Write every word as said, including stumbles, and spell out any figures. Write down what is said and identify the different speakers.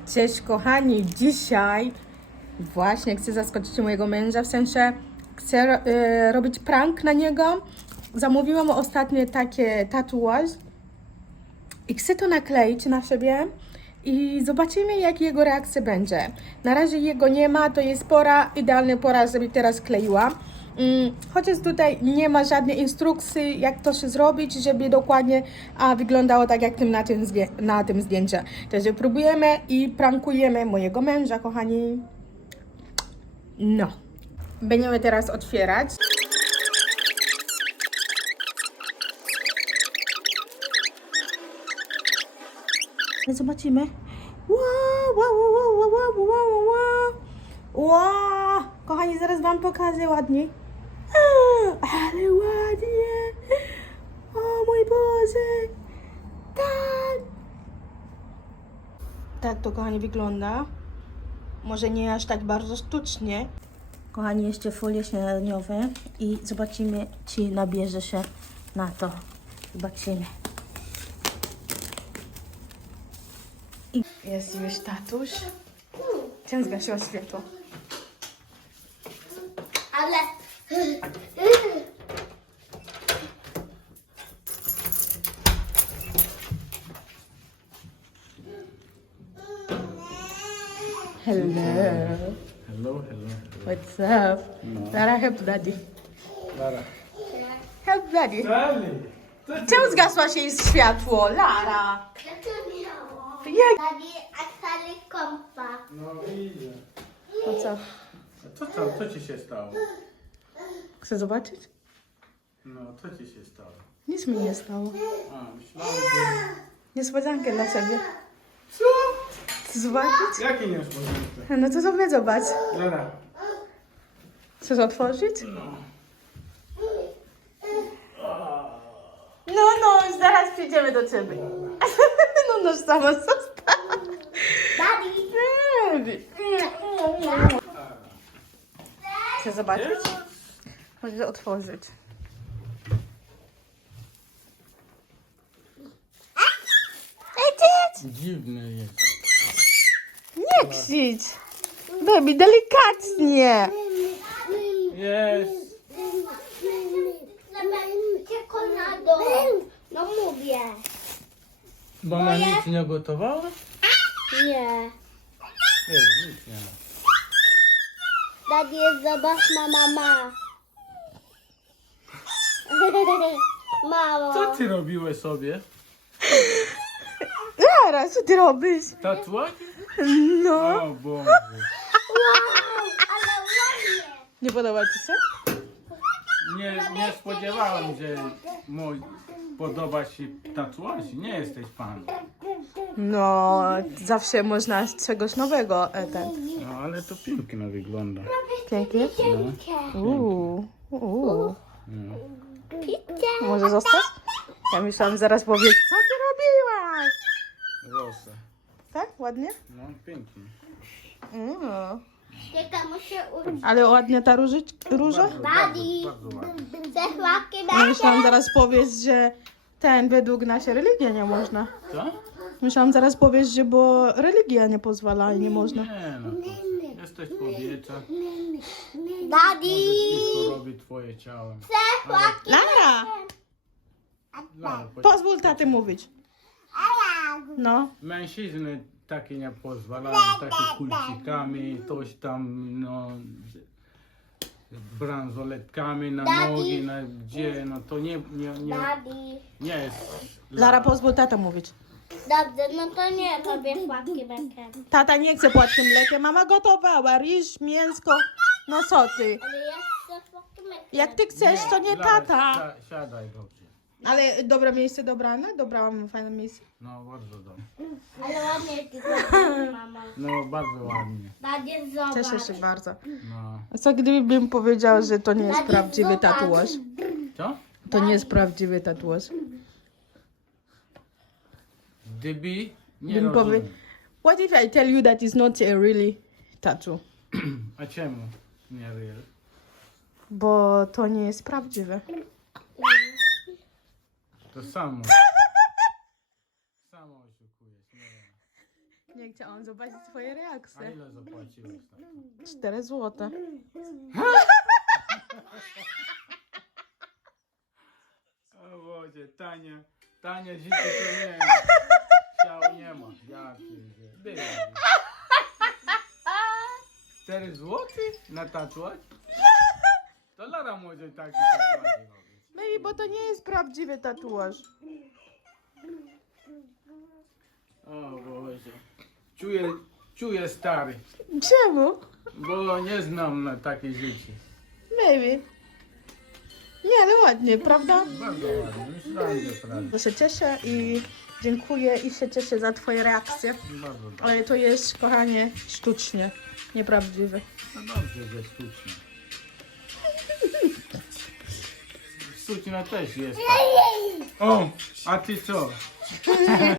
Speaker 1: Cześć kochani, dzisiaj właśnie chcę zaskoczyć mojego męża, w sensie chcę e, robić prank na niego. Zamówiłam ostatnio takie tatuaż i chcę to nakleić na siebie i zobaczymy, jak jego reakcja będzie. Na razie jego nie ma, to jest pora, idealna pora, żeby teraz kleiła. Mm, chociaż tutaj nie ma żadnej instrukcji, jak to się zrobić, żeby dokładnie a, wyglądało tak, jak tym na, tym na tym zdjęciu. Także próbujemy i prankujemy mojego męża, kochani. No. Będziemy teraz otwierać. Zobaczymy. Wow, wow, wow, wow, wow, wow, wow. Wow. Kochani, zaraz wam pokażę ładniej. Ale ładnie. O mój Boże. Tak. Tak to, kochani, wygląda. Może nie aż tak bardzo sztucznie. Kochani, jeszcze folie śniadaniowe i zobaczymy, czy nabierze się na to. Zobaczymy. I jest już tatuś. Czym zgasiła światło?
Speaker 2: Ale...
Speaker 1: Hello.
Speaker 3: Hello, hello.
Speaker 1: What's up?
Speaker 3: No.
Speaker 1: Lara, help daddy.
Speaker 3: Lara.
Speaker 1: Help daddy.
Speaker 3: Charlie!
Speaker 1: Czemu zgasła się jej światło? Lara.
Speaker 2: Jak to miało?
Speaker 1: Jak?
Speaker 2: Daddy, a stali kompa.
Speaker 3: No widzę.
Speaker 1: Po co?
Speaker 3: A co tam, co ci się stało?
Speaker 1: Chcę zobaczyć?
Speaker 3: No, co ci się stało?
Speaker 1: Nic mi nie stało.
Speaker 3: A, myślałem, że...
Speaker 1: Niespodziankę dla siebie.
Speaker 3: Co?
Speaker 1: Chcesz zobaczyć?
Speaker 3: Jakie niespodziankę?
Speaker 1: No to sobie zobacz.
Speaker 3: Lara.
Speaker 1: Chcesz otworzyć?
Speaker 3: No.
Speaker 1: No, no, zaraz przyjdziemy do ciebie. No, no, sama została.
Speaker 2: Daddy.
Speaker 1: Chcesz zobaczyć? Możesz otworzyć.
Speaker 3: Dziwny jest.
Speaker 1: Nie krzycz. Baby, delikatnie.
Speaker 3: Jest.
Speaker 2: Czekolado. No mówię.
Speaker 3: Mama nic nie gotowała?
Speaker 2: Nie.
Speaker 3: Jest, nic nie ma.
Speaker 2: Daddy, zobacz na mama. Mamo.
Speaker 3: Co ty robiłeś sobie?
Speaker 1: Lara, co ty robisz?
Speaker 3: Tatuaż?
Speaker 1: No.
Speaker 3: O Boże.
Speaker 2: Wow, ale ładnie.
Speaker 1: Nie podoba ci się?
Speaker 3: Nie, nie spodziewałem, że mój podoba się tatuaż. Nie jesteś fan.
Speaker 1: No, zawsze można z czegoś nowego e, ten.
Speaker 3: No, ale to pięknie wygląda.
Speaker 1: Pięknie.
Speaker 3: No.
Speaker 1: Uuu, uuu.
Speaker 3: No.
Speaker 2: Picie.
Speaker 1: Może zostać? Ja myślałam, zaraz powiedz, co ty robiłaś?
Speaker 3: Rosa.
Speaker 1: Tak? Ładnie?
Speaker 3: No, pięknie.
Speaker 1: Mm.
Speaker 2: Czeka mu się uczyć.
Speaker 1: Ale ładnie ta różycz, róża?
Speaker 3: Bardzo,
Speaker 2: Daddy.
Speaker 3: bardzo ładnie.
Speaker 2: Te łapki
Speaker 1: Ja
Speaker 2: będą.
Speaker 1: myślałam, zaraz powiesz, że ten według naszej religii nie można.
Speaker 3: Co?
Speaker 1: Myślałam, zaraz powiesz, że bo religia nie pozwala i nie można.
Speaker 3: Nie, no to jesteś kobieta.
Speaker 2: Daddy.
Speaker 3: Wszystko robi twoje ciało.
Speaker 2: Te łapki.
Speaker 1: Lara!
Speaker 3: Lara, po-
Speaker 1: Pozwól taty mówić. No.
Speaker 3: Mężczyzny takie nie pozwalają, takie kulcikami, coś tam, no, z bransoletkami na
Speaker 2: Daddy.
Speaker 3: nogi, na gdzie, no to nie, nie, nie,
Speaker 2: Daddy.
Speaker 3: nie jest.
Speaker 1: Lara, pozwól tata mówić.
Speaker 2: Dobrze, no to nie robię łapki bekiem.
Speaker 1: Tata nie chce płatnym mlekiem. Mama gotowała ryż, mięsko. No co ty?
Speaker 2: Ale ja chcę łapki bekiem.
Speaker 1: Jak ty chcesz, to nie
Speaker 3: Lara,
Speaker 1: tata.
Speaker 3: si- Siadaj dobrze.
Speaker 1: Ale dobre miejsce dobrane? Dobrałam fajne miejsce.
Speaker 3: No, bardzo dobrze.
Speaker 2: Ale ładnie ci zrobię, mama.
Speaker 3: No, bardzo ładnie.
Speaker 2: Daddy, zobacz.
Speaker 1: Cieszę się bardzo.
Speaker 3: No.
Speaker 1: A co gdybym powiedział, że to nie jest
Speaker 2: Daddy,
Speaker 1: prawdziwy
Speaker 2: zobacz.
Speaker 1: tatuaż?
Speaker 3: Co?
Speaker 1: To nie jest prawdziwy tatuaż.
Speaker 3: Gdyby, nie
Speaker 1: Bym powie...
Speaker 3: rozumiem.
Speaker 1: What if I tell you that it's not a really tattoo?
Speaker 3: A czemu nie real?
Speaker 1: Bo to nie jest prawdziwe.
Speaker 3: To samo. Samo oszukujesz, nie wiem.
Speaker 1: Nie chciałam zobaczyć twoje
Speaker 3: A
Speaker 1: reakcje.
Speaker 3: ile zapłaciłeś na to?
Speaker 1: cztery złote.
Speaker 3: O Boże, tanie, tanie życie to nie. Ciał nie ma. Ja pierdzielę. cztery złote na tatuaż? To Lara może taki tatuaż robić.
Speaker 1: Baby, bo to nie jest prawdziwy tatuaż.
Speaker 3: O Boże. Czuję, czuję stary,
Speaker 1: Czemu?
Speaker 3: bo nie znam na takie życie.
Speaker 1: Baby. Nie, ale ładnie, prawda?
Speaker 3: Bardzo ładnie, myślałem, że prawda.
Speaker 1: To się cieszę i dziękuję i się cieszę za twoje reakcje.
Speaker 3: Bardzo dobrze.
Speaker 1: Ale to jest, kochanie, sztucznie, nieprawdziwe.
Speaker 3: No dobrze, że sztuczne. Sztuczna też jest. O, a ty co?